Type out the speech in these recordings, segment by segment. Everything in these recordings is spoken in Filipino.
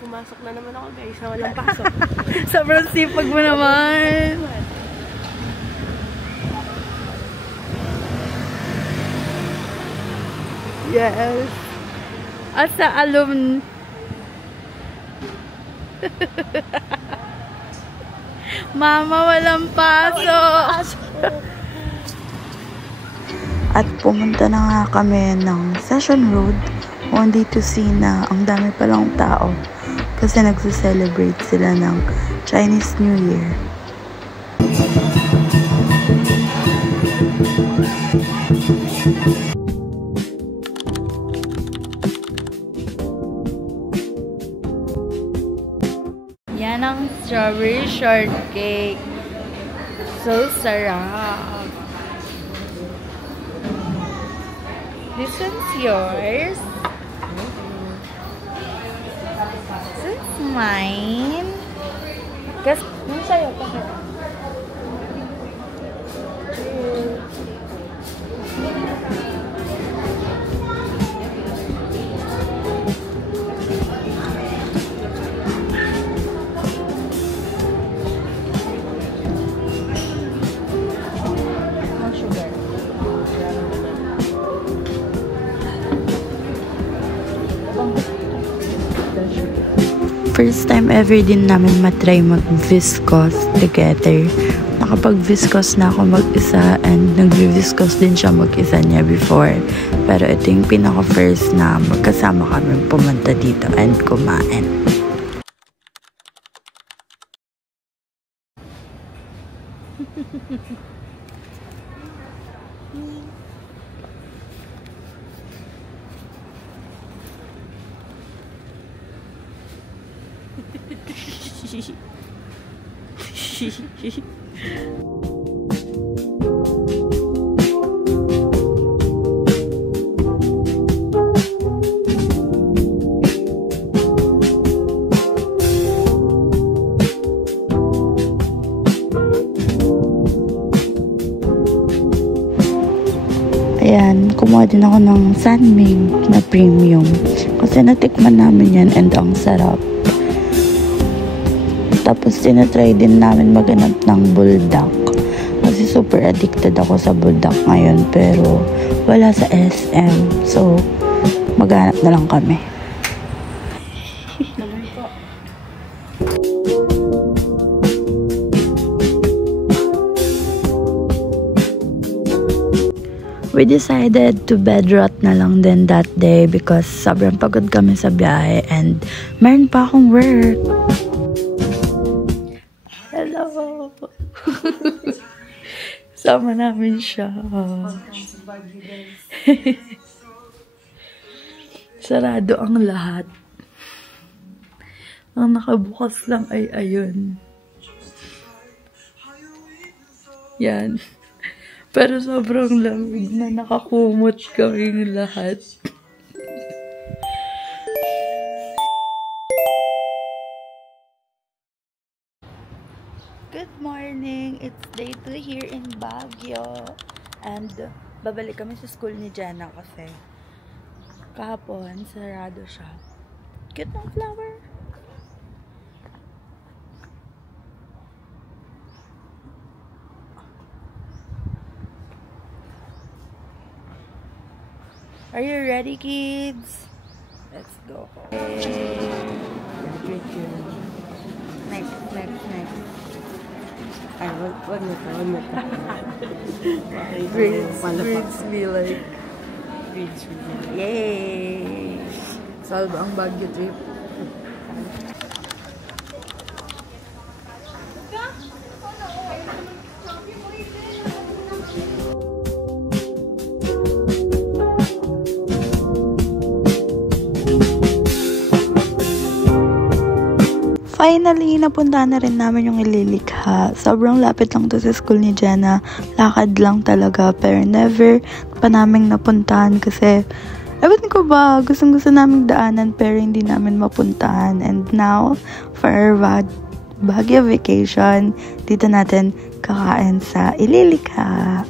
Pumasok na naman ako guys, na walang pasok. Sobrang sipag mo naman. Yes. At sa Mama, walang pasok. At pumunta na nga kami ng Session Road only to see na ang dami palang tao kasi nagse-celebrate sila ng Chinese New Year. Yan ang strawberry shortcake. So sarap. This one's yours. This is mine. Kasi, yung sa'yo, bakit? First time ever din namin matry mag-viscose together. Nakapag-viscose na ako mag-isa and nag-viscose din siya mag-isa niya before. Pero ito yung pinaka-first na magkasama kami pumunta dito and kumain. Ayan, kumuha din ako ng Sanming na premium kasi natikman namin yan and ang sarap. Tapos tinatry din namin maghanap ng buldak kasi super addicted ako sa buldak ngayon pero wala sa SM, so maghanap na lang kami. We decided to bed rot na lang din that day because sobrang pagod kami sa biyahe and meron pa akong work. Hello! Sama namin siya. Sarado ang lahat. Ang nakabukas lang ay ayun. Yan. Pero sobrang lamig na nakakumot kaming lahat. Good morning! It's day 2 here in Baguio. And babalik kami sa school ni Jenna kasi kahapon sarado siya. Cute ng flower. Are you ready, kids? Let's go. Next. Ay, wag mo ta. Grades be like. Yay! Solve ang Baguio trip. Finally, napunta na rin namin yung ililikha. Sobrang lapit lang to sa school ni Jenna. Lakad lang talaga. Pero never pa namin napuntahan kasi ewan ko ba, gustong-gusto namin daanan pero hindi namin mapuntahan. And now, for our Baguio vacation, dito natin kakain sa ililikha.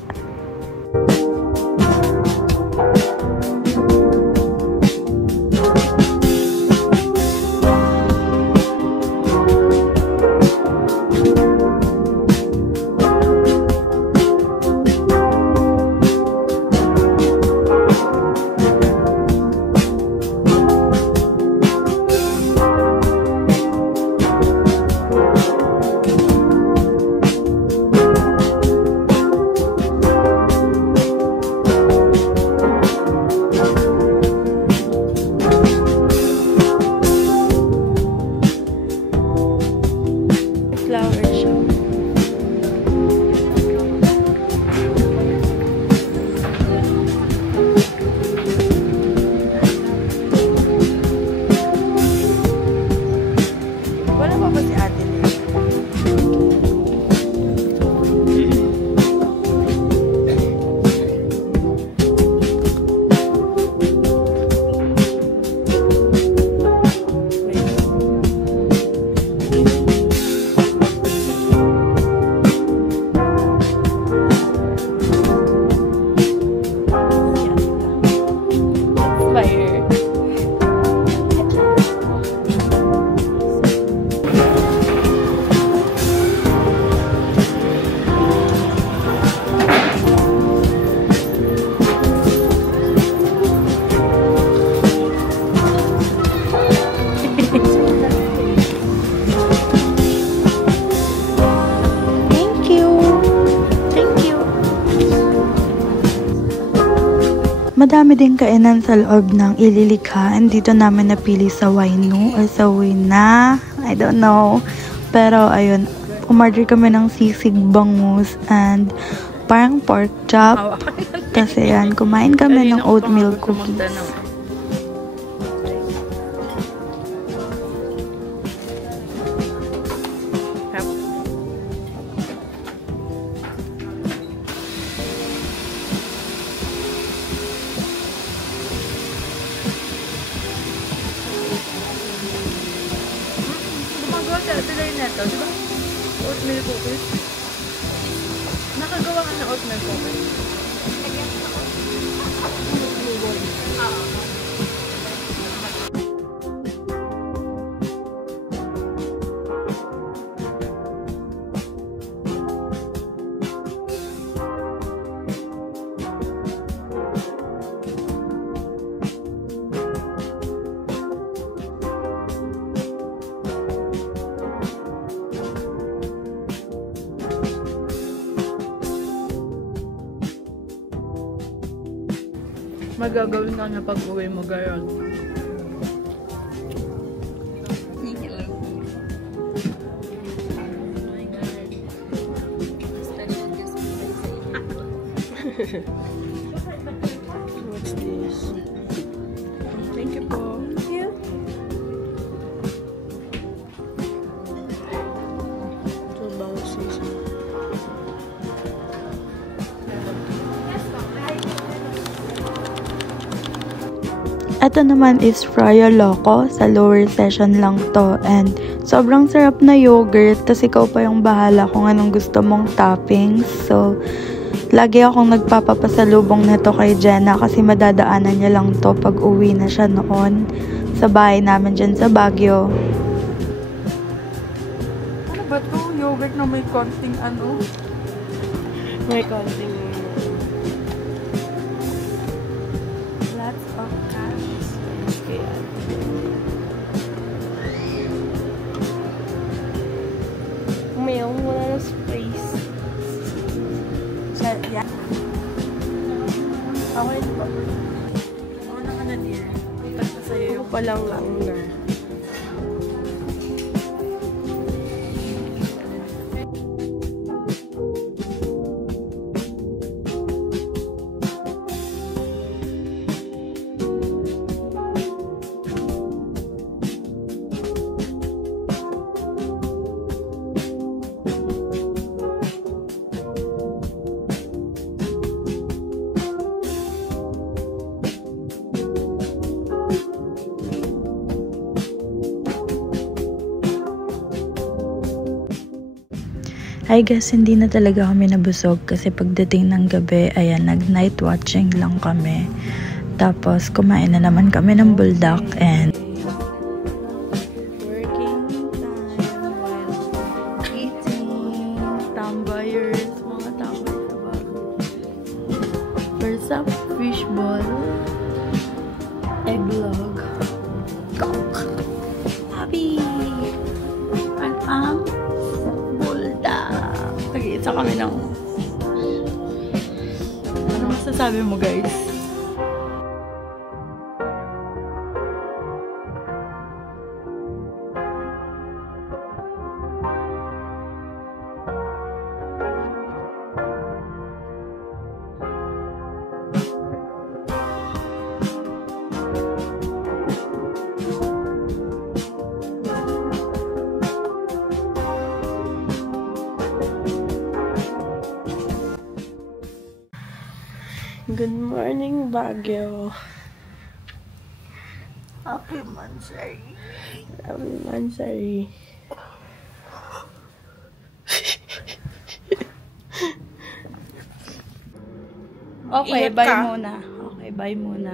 Madami din kainan sa loob ng ililikha. And dito namin napili sa Wainu or sa Wina. I don't know. Pero ayun, umorder kami ng sisig bangus and parang pork chop. Kasi yan, kumain kami ng oatmeal cookies. Gumagawa sa tuloy na ito, di ba? Oatmeal cookies. Nakagawa ka ng oatmeal cookies. Magagawin ka na pag-uwi mo, girl. What's this? Thank you po. Thank you. Ito bawang sisig. Ito naman is Fraya Loco. Sa lower session lang to. And sobrang sarap na yogurt. Tapos ikaw pa yung bahala kung anong gusto mong toppings. So, lagi akong nagpapapasalubong nito kay Jenna kasi madadaanan niya lang to pag uwi na siya noon sa bahay namin dyan sa Baguio. Ano ba ito? Yogurt na may konting ano? May konting Lots of cash. kaya. Umayaw, wala na space. Yan. Okay ba? Ano ka na, dear? Basta sa'yo Ako palang langgar. I guess hindi na talaga kami nabusog kasi pagdating ng gabi, ayan, nag-night watching lang kami. Tapos kumain na naman kami ng buldak and working time while eating. Tambayers, mga tambay sa bago. First up, fishball. Egglog. Coke. Happy! Ang buldak. Nag-iisa kami ng... Ano masasabi mo, guys? Good morning, Baguio. Happy Mansari. Happy Mansari. Okay, Ingat bye ka. muna. Okay, bye muna.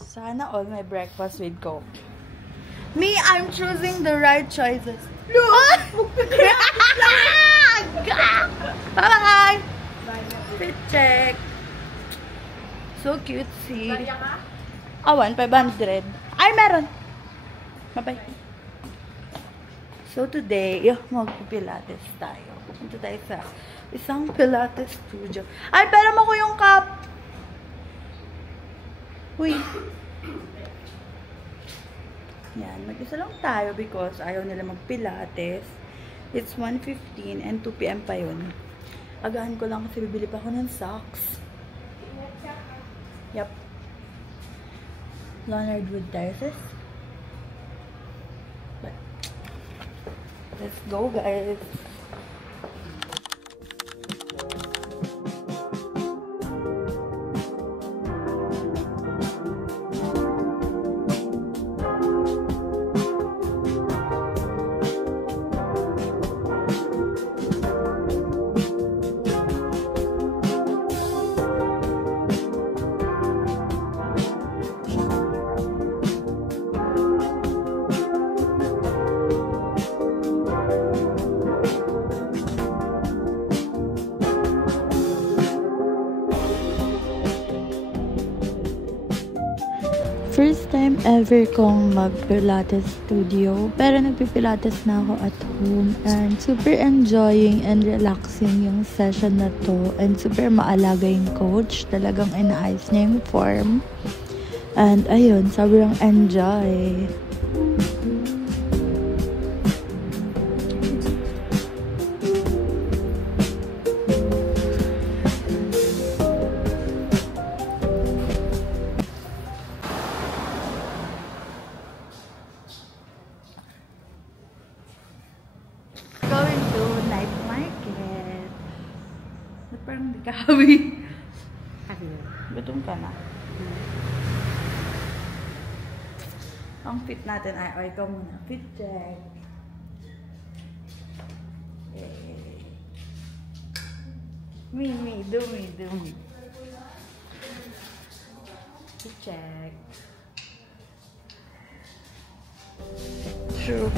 Sana all my breakfast with Coke. Me, I'm choosing the right choices. Bye-bye! Fit check. So cutesy. Awan, 500. Ay, meron! Bye-bye. So today, mag-pilates tayo. Punta tayo sa isang Pilates studio. Ay, pera mo ko yung cup! Uy! Yan, mag-isa lang tayo because ayaw nila mag-pilates. It's 1:15 and 2 PM pa yun. Agahan ko lang kasi bibili pa ako ng socks. Yep. Leonard Wood Terraces. But, let's go, guys. First time ever kong mag-pilates studio, pero nagpipilates na ako at home and super enjoying and relaxing yung session na to and super maalaga yung coach, talagang inaayos niya yung form and ayun, sobrang enjoy. Going to night market. Ba't parang hindi ka hawi? Gutom ka na. Ang fit natin ay, o ikaw muna. Fit check. Yay. Me, do me. Fit check. True.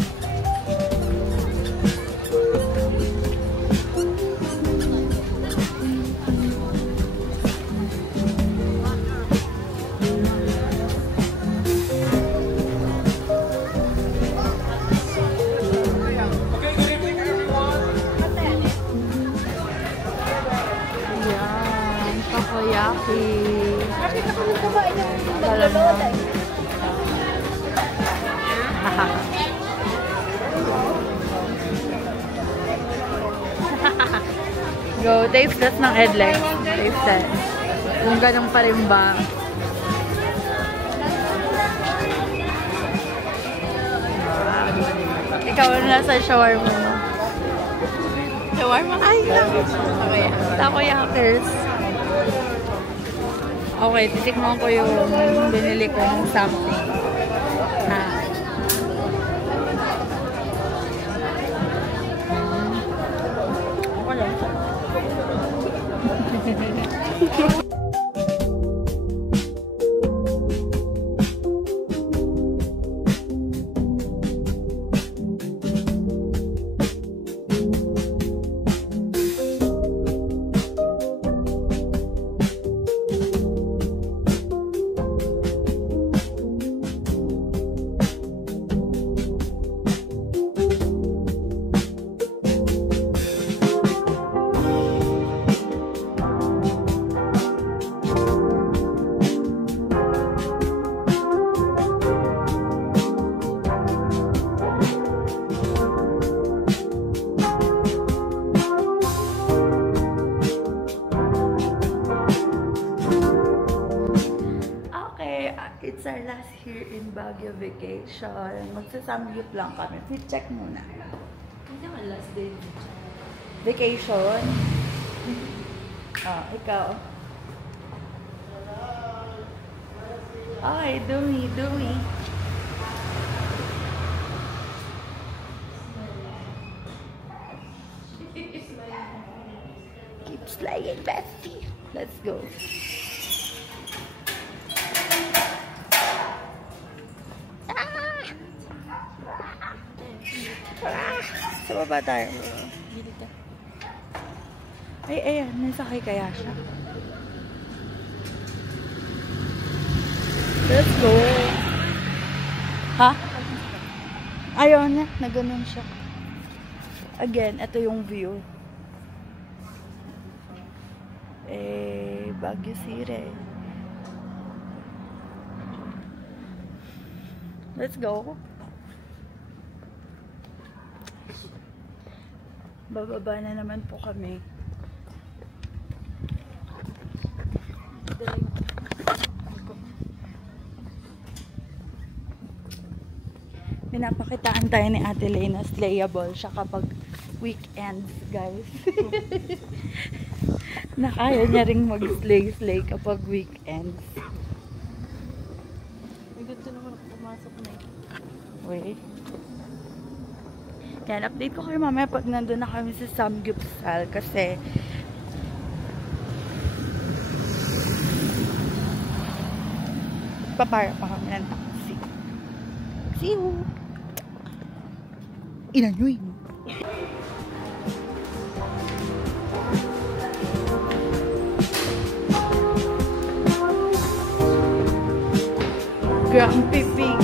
Takoyaki. Nakita ko nung kumain ng naglolola eh. Go, taste test ng Edlex. Taste test. Kung ganun pa rin ba? Ikaw na nasa shawarma mo. Shawarma? Ay, Takoyakers. Okay, titikman ko yung binili kong something. Ha. Okay lang. It's our last here in Baguio vacation. Magsasamgyup lang kami. Fit check muna. Hindi naman last day. Vacation? Ikaw. Ay, dumi. Keep slaying, bestie. Let's go. Sa baba tayo. Ay, ayan. Nasakay kaya siya. Let's go. Ha? Ayaw na. Naganon siya. Again, ito yung view. Baguio City. Let's go. Bababa na naman po kami. Pinapakitaan tayo ni Ate Lay na slayable siya kapag weekends, guys. Na kaya niya ring mag-slay kapag weekends. May gusto naman ako pumasok na eh. Wait. Yan, update ko kayo mamaya pag nandun na kami sa Samgyeopsal kasi papara pa kami ng taxi. See you! Inanyuin! Grumpy pig!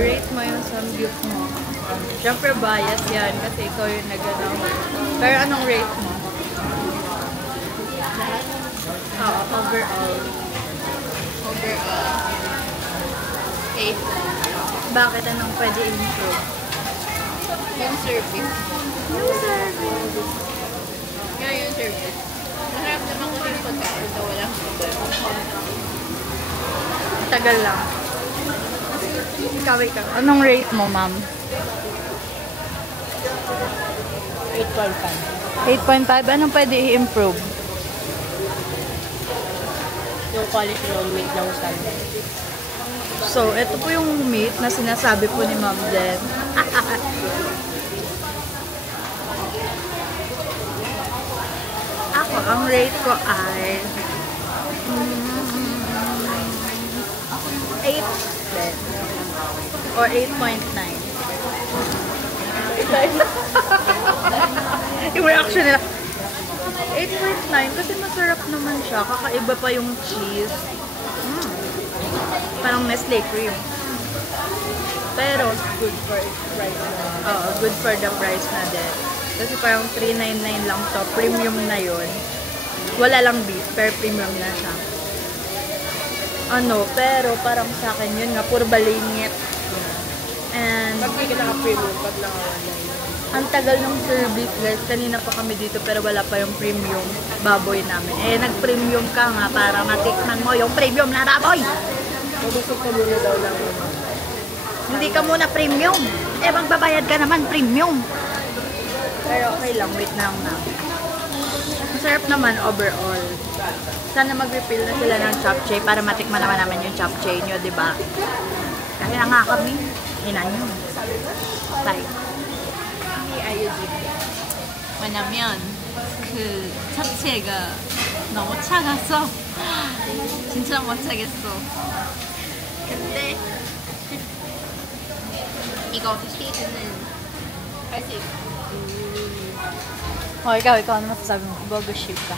Rate mo yung Samgyup mo. Siyempre bias yan kasi ikaw yung nag-ano. Pero anong rate mo? Lahat? Oo, overall. Overall. 8. Bakit anong pwede improve? Yung service. Yung service. Kaya yung service. Naharap naman ko yung pagkain na walang Tagal lang. Ikaw. Anong rate mo, ma'am? 8.5. 8.5. Anong pwede i-improve? Yung quality ng meat ng standard. So, ito po yung meat na sinasabi po ni Ma'am Jen. Ako, ang rate ko ay 8 din. Or 8.9. Yung reaction nila. 8.9 kasi masarap naman siya. Kakaiba pa yung cheese. Parang Nestle cream. Pero, Good for price. good for the price na din. Kasi parang 399 lang to. Premium na yun. Wala lang beef, pero premium na siya. Pero parang sa akin yun nga, puro balingit. And, Pag hindi ka naka-premium, pag naka-online. ang tagal ng service, guys. Kanina pa kami dito, pero wala pa yung premium baboy namin. Nag-premium ka nga para matikman mo yung premium na baboy. Mabusog ka muna daw lang. Hindi ka muna premium. Magbabayad ka naman premium. Pero okay lang, wait na lang na. Masarap naman overall. Sana mag-refill na sila ng chapchae para matikman naman namin yung chapchae nyo, di ba? Kaya nga kami, hinanyo. Tay. 왜냐면 그 잡채가 너무 차가서 진짜 못 차겠어. 근데 이거 치즈는 할 수 있어. Ikaw, ano masasabi mo? Bogo ship ka.